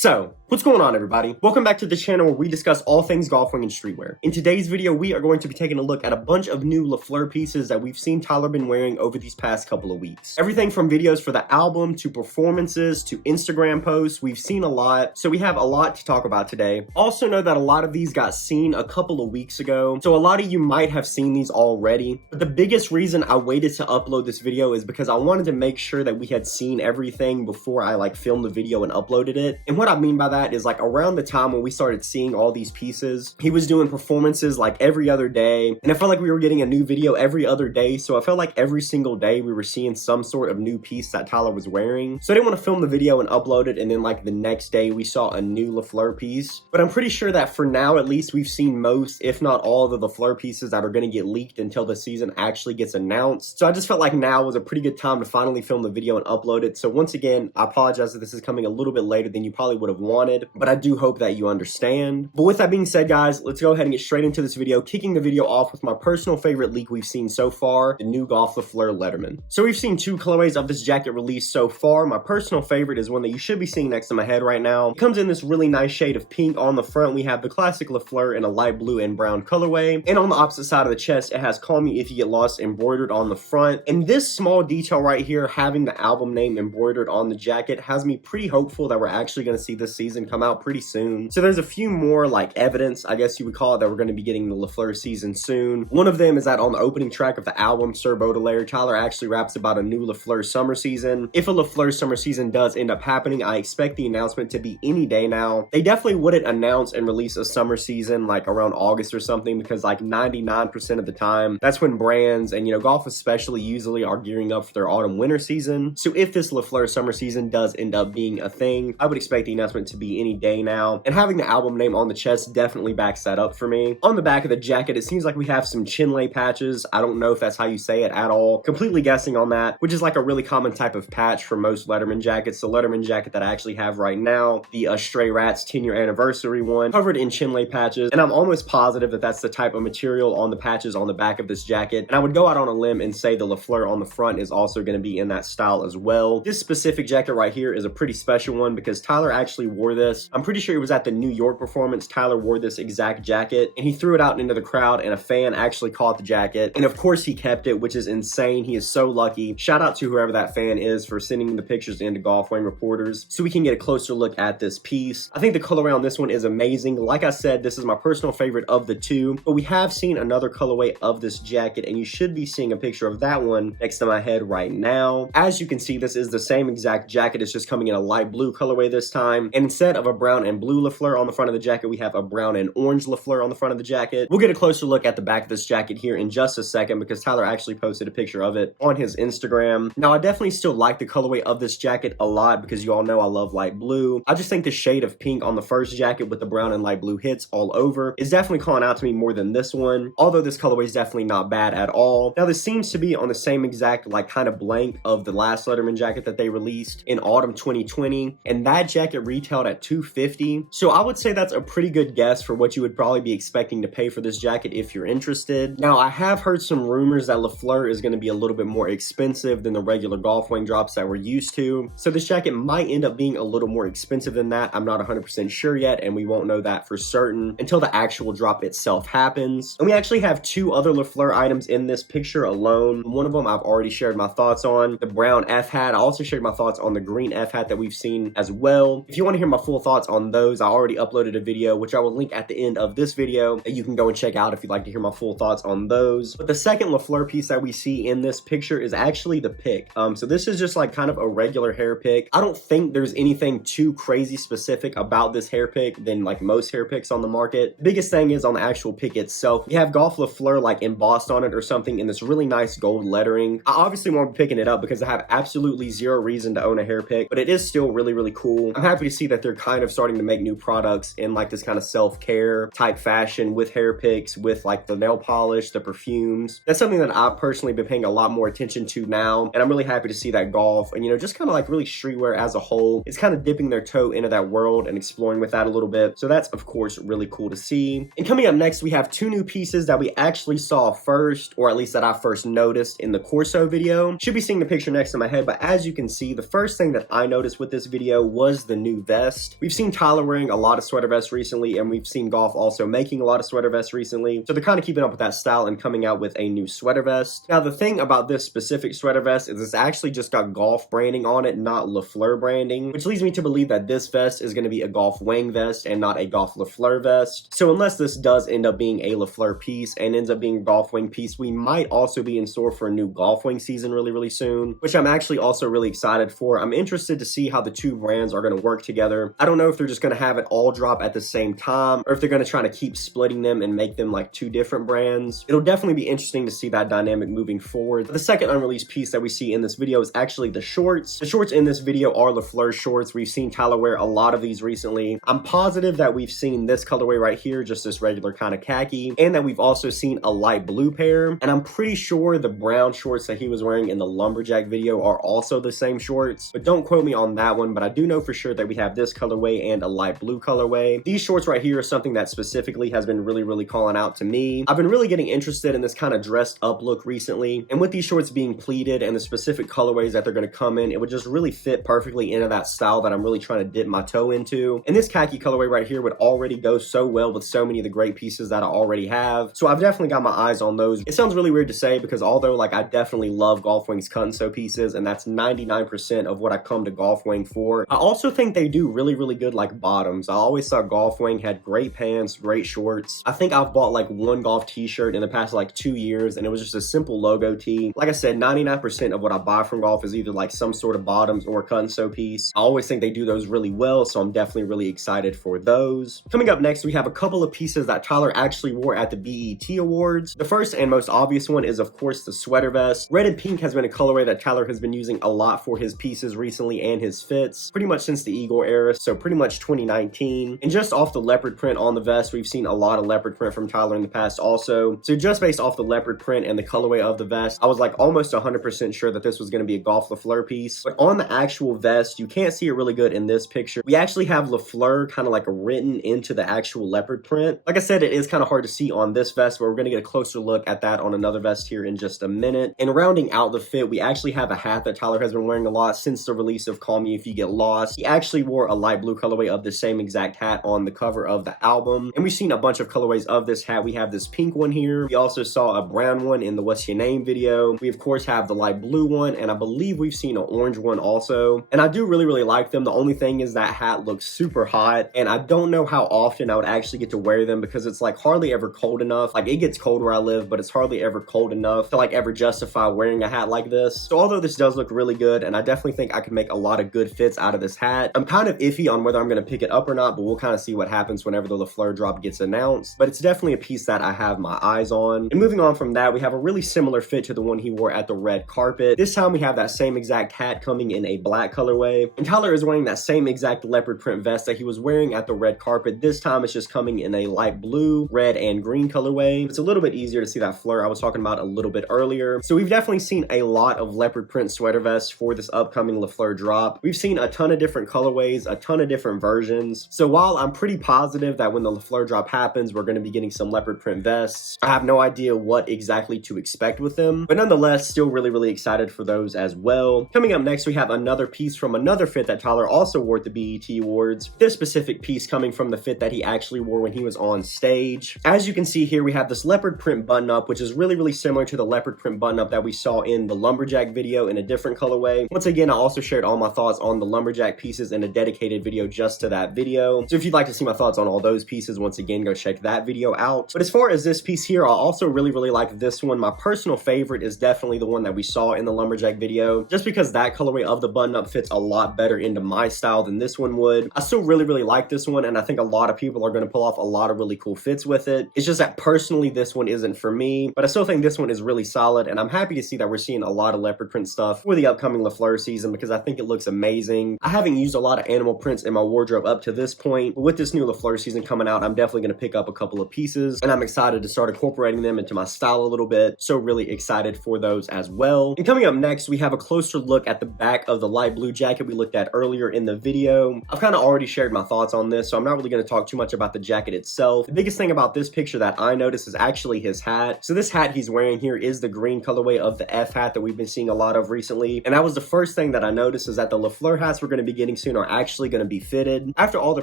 So, what's going on everybody? Welcome back to the channel where we discuss all things Golf Wang and streetwear. In today's video, we are going to be taking a look at a bunch of new Le FLEUR pieces that we've seen Tyler been wearing over these past couple of weeks. Everything from videos for the album, to performances, to Instagram posts, we've seen a lot, so we have a lot to talk about today. Also know that a lot of these got seen a couple of weeks ago, so a lot of you might have seen these already, but the biggest reason I waited to upload this video is because I wanted to make sure that we had seen everything before I filmed the video and uploaded it. And what I mean by that is around the time when we started seeing all these pieces, he was doing performances every other day, and I felt like we were getting a new video every other day, so I felt like every single day we were seeing some sort of new piece that Tyler was wearing. So I didn't want to film the video and upload it and then the next day we saw a new Le FLEUR piece. But I'm pretty sure that for now at least we've seen most, if not all, of the Le FLEUR pieces that are going to get leaked until the season actually gets announced. So I just felt like now was a pretty good time to finally film the video and upload it. So once again, I apologize that this is coming a little bit later than you probably would have wanted, but I do hope that you understand. But with that being said, guys, let's go ahead and get straight into this video, kicking the video off with my personal favorite leak we've seen so far, the new Golf le FLEUR Letterman. So we've seen two colorways of this jacket released so far. My personal favorite is one that you should be seeing next to my head right now. It comes in this really nice shade of pink. On the front, we have the classic Le FLEUR in a light blue and brown colorway, and on the opposite side of the chest, it has "Call Me If You Get Lost" embroidered on the front. And this small detail right here, having the album name embroidered on the jacket, has me pretty hopeful that we're actually going to see this season come out pretty soon. So there's a few more evidence, I guess you would call it, that we're going to be getting the Le FLEUR season soon. One of them is that on the opening track of the album, Sir Baudelaire, Tyler actually raps about a new Le FLEUR summer season. If a Le FLEUR summer season does end up happening, I expect the announcement to be any day now. They definitely wouldn't announce and release a summer season around August or something, because 99% of the time, that's when brands and golf especially usually are gearing up for their autumn winter season. So if this Le FLEUR summer season does end up being a thing, I would expect the announcement to be any day now. And having the album name on the chest definitely backs that up for me. On the back of the jacket, it seems like we have some chinlay patches. I don't know if that's how you say it at all. Completely guessing on that, which is a really common type of patch for most Letterman jackets. The Letterman jacket that I actually have right now, the Stray Rats 10-year anniversary one, covered in chinlay patches, and I'm almost positive that that's the type of material on the patches on the back of this jacket. And I would go out on a limb and say the Le FLEUR on the front is also going to be in that style as well. This specific jacket right here is a pretty special one because Tyler actually wore this. I'm pretty sure it was at the New York performance. Tyler wore this exact jacket and he threw it out into the crowd, and a fan actually caught the jacket, and of course he kept it, which is insane. He is so lucky. Shout out to whoever that fan is for sending the pictures into Golf Wang reporters so we can get a closer look at this piece. I think the colorway on this one is amazing. Like I said, this is my personal favorite of the two, but we have seen another colorway of this jacket, and you should be seeing a picture of that one next to my head right now. As you can see, this is the same exact jacket. It's just coming in a light blue colorway this time, and instead of a brown and blue Le FLEUR on the front of the jacket, we have a brown and orange Le FLEUR on the front of the jacket. We'll get a closer look at the back of this jacket here in just a second because Tyler actually posted a picture of it on his Instagram. Now, I definitely still like the colorway of this jacket a lot because you all know I love light blue. I just think the shade of pink on the first jacket with the brown and light blue hits all over is definitely calling out to me more than this one, although this colorway is definitely not bad at all. Now, this seems to be on the same exact kind of blank of the last Letterman jacket that they released in autumn 2020, and that jacket retailed at $250. So I would say that's a pretty good guess for what you would probably be expecting to pay for this jacket if you're interested. Now, I have heard some rumors that Le FLEUR is going to be a little bit more expensive than the regular Golf Wang drops that we're used to, so this jacket might end up being a little more expensive than that. I'm not 100% sure yet, and we won't know that for certain until the actual drop itself happens. And we actually have two other Le FLEUR items in this picture alone. One of them I've already shared my thoughts on, the brown F hat. I also shared my thoughts on the green F hat that we've seen as well. If you want to hear my full thoughts on those, I already uploaded a video, which I will link at the end of this video, that you can go and check out if you'd like to hear my full thoughts on those. But the second Le FLEUR piece that we see in this picture is actually the pick. So this is just kind of a regular hair pick. I don't think there's anything too crazy specific about this hair pick than most hair picks on the market. The biggest thing is on the actual pick itself. We have Golf le FLEUR embossed on it or something in this really nice gold lettering. I obviously won't be picking it up because I have absolutely zero reason to own a hair pick, but it is still really, really cool. I'm happy to see that they're kind of starting to make new products in this kind of self-care type fashion with hair picks, with the nail polish, the perfumes. That's something that I've personally been paying a lot more attention to now, and I'm really happy to see that Golf and just kind of really streetwear as a whole is kind of dipping their toe into that world and exploring with that a little bit. So that's of course really cool to see. And coming up next, we have two new pieces that we actually saw first, or at least that I first noticed in the Corso video. Should be seeing the picture next to my head, but as you can see, the first thing that I noticed with this video was the new new vest. We've seen Tyler wearing a lot of sweater vests recently, and we've seen Golf also making a lot of sweater vests recently. So they're kind of keeping up with that style and coming out with a new sweater vest. Now, the thing about this specific sweater vest is it's actually just got Golf branding on it, not LeFleur branding, which leads me to believe that this vest is going to be a Golf Wang vest and not a Golf le FLEUR vest. So unless this does end up being a LeFleur piece and ends up being a Golf Wang piece, we might also be in store for a new Golf Wang season really soon, which I'm actually also really excited for. I'm interested to see how the two brands are going to work together. I don't know if they're just going to have it all drop at the same time or if they're going to try to keep splitting them and make them like two different brands. It'll definitely be interesting to see that dynamic moving forward. The second unreleased piece that we see in this video is actually the shorts. The shorts in this video are LeFleur shorts. We've seen Tyler wear a lot of these recently. I'm positive that we've seen this colorway right here, just this regular kind of khaki, and that we've also seen a light blue pair, and I'm pretty sure the brown shorts that he was wearing in the lumberjack video are also the same shorts, but don't quote me on that one. But I do know for sure that we have this colorway and a light blue colorway. These shorts right here are something that specifically has been really calling out to me. I've been really getting interested in this kind of dressed up look recently, and with these shorts being pleated and the specific colorways that they're going to come in, it would just really fit perfectly into that style that I'm really trying to dip my toe into. And this khaki colorway right here would already go so well with so many of the great pieces that I already have, so I've definitely got my eyes on those. It sounds really weird to say because although like I definitely love Golf Wang's cut and sew pieces, and that's 99% of what I come to Golf Wang for, I also think they do really good like bottoms. I always thought Golf Wang had great pants, great shorts. I think I've bought like one golf t-shirt in the past like 2 years, and it was just a simple logo tee. Like I said, 99% of what I buy from Golf is either like some sort of bottoms or cut and sew piece. I always think they do those really well, so I'm definitely really excited for those. Coming up next, we have a couple of pieces that Tyler actually wore at the BET Awards. The first and most obvious one is of course the sweater vest. Red and pink has been a colorway that Tyler has been using a lot for his pieces recently and his fits, pretty much since the Eagle era, so pretty much 2019. And just off the leopard print on the vest, we've seen a lot of leopard print from Tyler in the past also. So just based off the leopard print and the colorway of the vest, I was like almost 100% sure that this was going to be a Golf le FLEUR piece. But on the actual vest, you can't see it really good in this picture. We actually have le FLEUR kind of like written into the actual leopard print. Like I said, it is kind of hard to see on this vest, but we're going to get a closer look at that on another vest here in just a minute. And rounding out the fit, we actually have a hat that Tyler has been wearing a lot since the release of Call Me If You Get Lost. He actually wore a light blue colorway of the same exact hat on the cover of the album, and we've seen a bunch of colorways of this hat. We have this pink one here. We also saw a brown one in the What's Your Name video. We of course have the light blue one, and I believe we've seen an orange one also, and I do really like them. The only thing is that hat looks super hot, and I don't know how often I would actually get to wear them because it's like hardly ever cold enough. Like it gets cold where I live, but it's hardly ever cold enough to like ever justify wearing a hat like this. So although this does look really good, and I definitely think I could make a lot of good fits out of this hat, I'm kind of iffy on whether I'm going to pick it up or not, but we'll kind of see what happens whenever the LeFleur drop gets announced. But it's definitely a piece that I have my eyes on. And moving on from that, we have a really similar fit to the one he wore at the red carpet. This time we have that same exact hat coming in a black colorway, and Tyler is wearing that same exact leopard print vest that he was wearing at the red carpet. This time it's just coming in a light blue, red, and green colorway. It's a little bit easier to see that fleur I was talking about a little bit earlier. So we've definitely seen a lot of leopard print sweater vests for this upcoming LeFleur drop. We've seen a ton of different colorways, a ton of different versions. So while I'm pretty positive that when the LeFleur drop happens, we're going to be getting some leopard print vests, I have no idea what exactly to expect with them, but nonetheless, still really excited for those as well. Coming up next, we have another piece from another fit that Tyler also wore at the BET Awards. This specific piece coming from the fit that he actually wore when he was on stage. As you can see here, we have this leopard print button up, which is really similar to the leopard print button up that we saw in the lumberjack video in a different colorway. Once again, I also shared all my thoughts on the lumberjack pieces in a dedicated video just to that video. So if you'd like to see my thoughts on all those pieces, once again, go check that video out. But as far as this piece here, I also really like this one. My personal favorite is definitely the one that we saw in the lumberjack video, just because that colorway of the button up fits a lot better into my style than this one would. I still really like this one, and I think a lot of people are going to pull off a lot of really cool fits with it. It's just that personally this one isn't for me, but I still think this one is really solid, and I'm happy to see that we're seeing a lot of leopard print stuff for the upcoming LeFleur season because I think it looks amazing. I haven't used a lot of animal prints in my wardrobe up to this point, but with this new LeFleur season coming out, I'm definitely going to pick up a couple of pieces, and I'm excited to start incorporating them into my style a little bit, so really excited for those as well. And coming up next, we have a closer look at the back of the light blue jacket we looked at earlier in the video. I've kind of already shared my thoughts on this, so I'm not really going to talk too much about the jacket itself. The biggest thing about this picture that I noticed is actually his hat. So this hat he's wearing here is the green colorway of the F hat that we've been seeing a lot of recently, and that was the first thing that I noticed, is that the LeFleur hats we're going to be getting soon soon are actually going to be fitted. After all the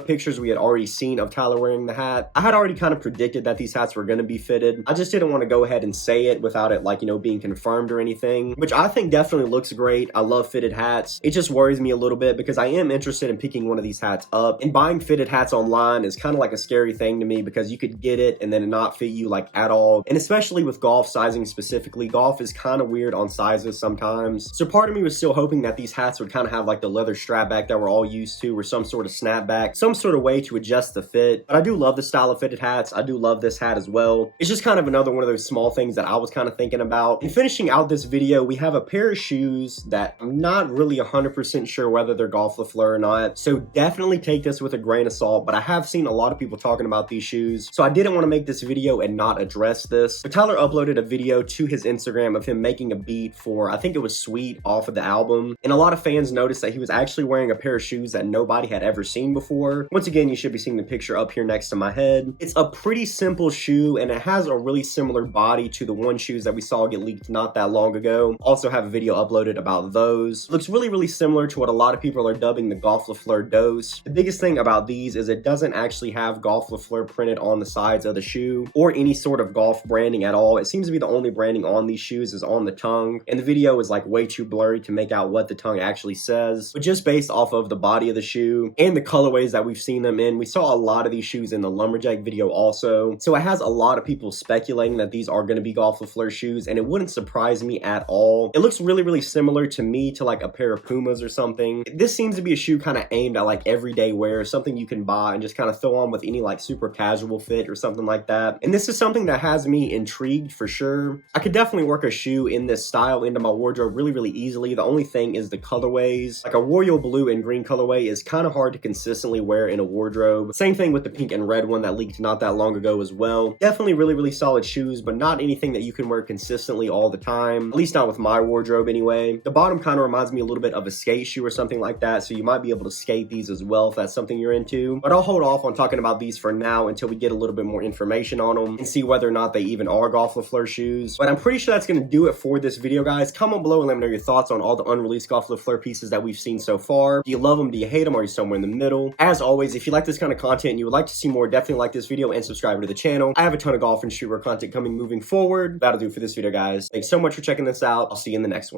pictures we had already seen of Tyler wearing the hat, I had already kind of predicted that these hats were going to be fitted. I just didn't want to go ahead and say it without it, like, you know, being confirmed or anything, which I think definitely looks great. I love fitted hats. It just worries me a little bit because I am interested in picking one of these hats up, and buying fitted hats online is kind of like a scary thing to me because you could get it and then it not fit you like at all. And especially with golf sizing specifically, golf is kind of weird on sizes sometimes. So part of me was still hoping that these hats would kind of have like the leather strap back that we're all used to, or some sort of snapback, some sort of way to adjust the fit. But I do love the style of fitted hats. I do love this hat as well. It's just kind of another one of those small things that I was kind of thinking about. And finishing out this video, we have a pair of shoes that I'm not really 100% sure whether they're Golf le FLEUR or not. So definitely take this with a grain of salt, but I have seen a lot of people talking about these shoes, so I didn't want to make this video and not address this. But Tyler uploaded a video to his Instagram of him making a beat for, I think it was Sweet off of the album, and a lot of fans noticed that he was actually wearing a pair of shoes that nobody had ever seen before. Once again, you should be seeing the picture up here next to my head. It's a pretty simple shoe, and it has a really similar body to the one shoes that we saw get leaked not that long ago. Also have a video uploaded about those. Looks really similar to what a lot of people are dubbing the Golf le FLEUR Dose. The biggest thing about these is it doesn't actually have Golf le FLEUR printed on the sides of the shoe or any sort of golf branding at all. It seems to be the only branding on these shoes is on the tongue, and the video is like way too blurry to make out what the tongue actually says. But just based off of the body of the shoe and the colorways that we've seen them in, we saw a lot of these shoes in the Lumberjack video also. So it has a lot of people speculating that these are going to be Golf le FLEUR shoes, and it wouldn't surprise me at all. It looks really similar to me to like a pair of Pumas or something. This seems to be a shoe kind of aimed at like everyday wear, something you can buy and just kind of throw on with any like super casual fit or something like that. And this is something that has me intrigued for sure. I could definitely work a shoe in this style into my wardrobe really easily. The only thing is the colorways. Like a royal blue and green colorway is kind of hard to consistently wear in a wardrobe. Same thing with the pink and red one that leaked not that long ago as well. Definitely really solid shoes, but not anything that you can wear consistently all the time, at least not with my wardrobe anyway. The bottom kind of reminds me a little bit of a skate shoe or something like that, so you might be able to skate these as well if that's something you're into. But I'll hold off on talking about these for now until we get a little bit more information on them and see whether or not they even are Golf le FLEUR shoes. But I'm pretty sure that's going to do it for this video, guys. Comment below and let me know your thoughts on all the unreleased Golf le FLEUR pieces that we've seen so far. Do you love them? Do you hate them? Are you somewhere in the middle? As always, if you like this kind of content and you would like to see more, definitely like this video and subscribe to the channel. I have a ton of golf and streetwear content coming moving forward. That'll do for this video, guys. Thanks so much for checking this out. I'll see you in the next one.